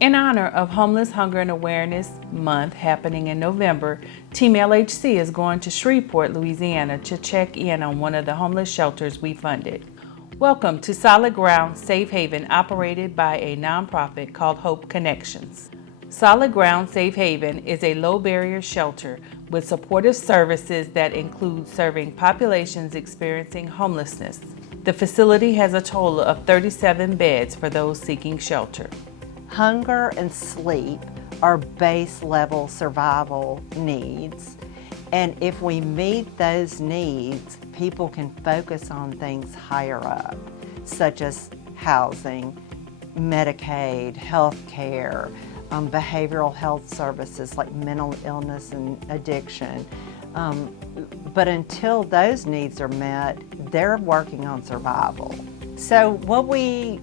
In honor of Homeless Hunger and Awareness Month happening in November, Team LHC is going to Shreveport, Louisiana to check in on one of the homeless shelters we funded. Welcome to Solid Ground Safe Haven, operated by a nonprofit called Hope Connections. Solid Ground Safe Haven is a low-barrier shelter with supportive services that include serving populations experiencing homelessness. The facility has a total of 37 beds for those seeking shelter. Hunger and sleep are base level survival needs, and if we meet those needs, people can focus on things higher up, such as housing, Medicaid, health care, behavioral health services like mental illness and addiction. But until those needs are met, they're working on survival. So what we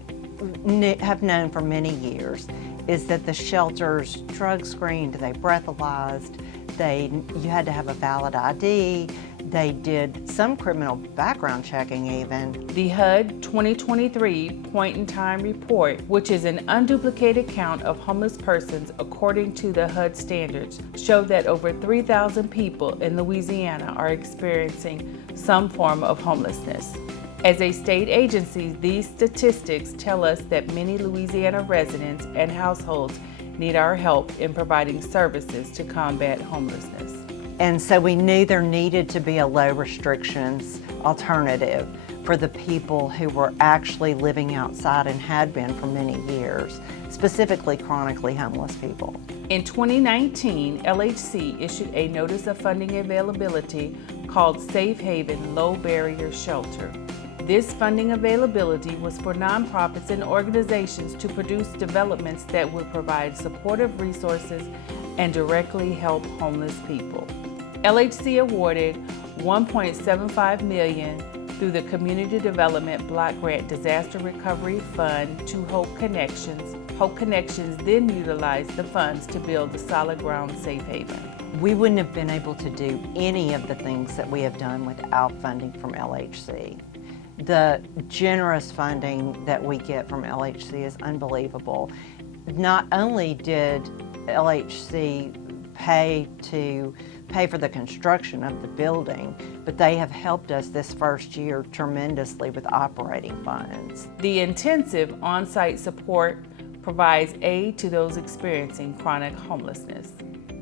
have known for many years is that the shelters drug screened, they breathalyzed, you had to have a valid ID, they did some criminal background checking even. The HUD 2023 point-in-time report, which is an unduplicated count of homeless persons according to the HUD standards, showed that over 3,000 people in Louisiana are experiencing some form of homelessness. As a state agency, these statistics tell us that many Louisiana residents and households need our help in providing services to combat homelessness. And so we knew there needed to be a low restrictions alternative for the people who were actually living outside and had been for many years, specifically chronically homeless people. In 2019, LHC issued a Notice of Funding Availability called Safe Haven Low Barrier Shelter. This funding availability was for nonprofits and organizations to produce developments that would provide supportive resources and directly help homeless people. LHC awarded $1.75 million through the Community Development Block Grant Disaster Recovery Fund to Hope Connections. Hope Connections then utilized the funds to build the Solid Ground Safe Haven. We wouldn't have been able to do any of the things that we have done without funding from LHC. The generous funding that we get from LHC is unbelievable. Not only did LHC pay for the construction of the building, but they have helped us this first year tremendously with operating funds. The intensive on-site support provides aid to those experiencing chronic homelessness.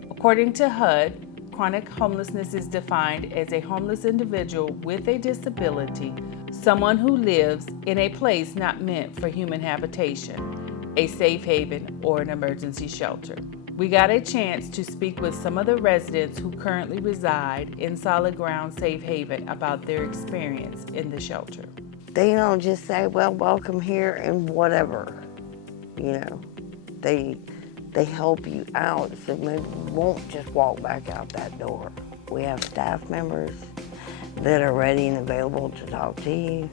According to HUD, chronic homelessness is defined as a homeless individual with a disability, someone who lives in a place not meant for human habitation, a safe haven, or an emergency shelter. We got a chance to speak with some of the residents who currently reside in Solid Ground Safe Haven about their experience in the shelter. They don't just say, well, welcome here and whatever, They help you out, so maybe you won't just walk back out that door. We have staff members that are ready and available to talk to you.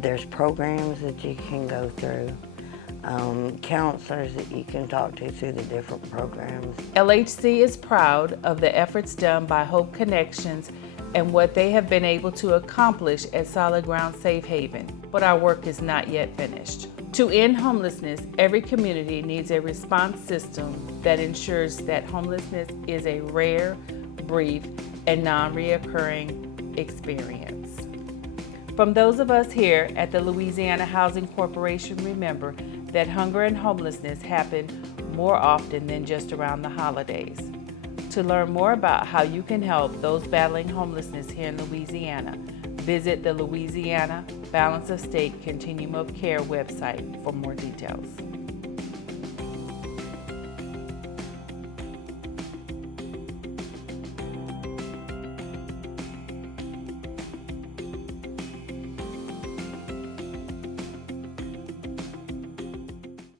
There's programs that you can go through, counselors that you can talk to through the different programs. LHC is proud of the efforts done by Hope Connections and what they have been able to accomplish at Solid Ground Safe Haven, but our work is not yet finished. To end homelessness, every community needs a response system that ensures that homelessness is a rare, brief, and non-reoccurring experience. From those of us here at the Louisiana Housing Corporation, remember that hunger and homelessness happen more often than just around the holidays. To learn more about how you can help those battling homelessness here in Louisiana, visit the Louisiana Balance of State Continuum of Care website for more details.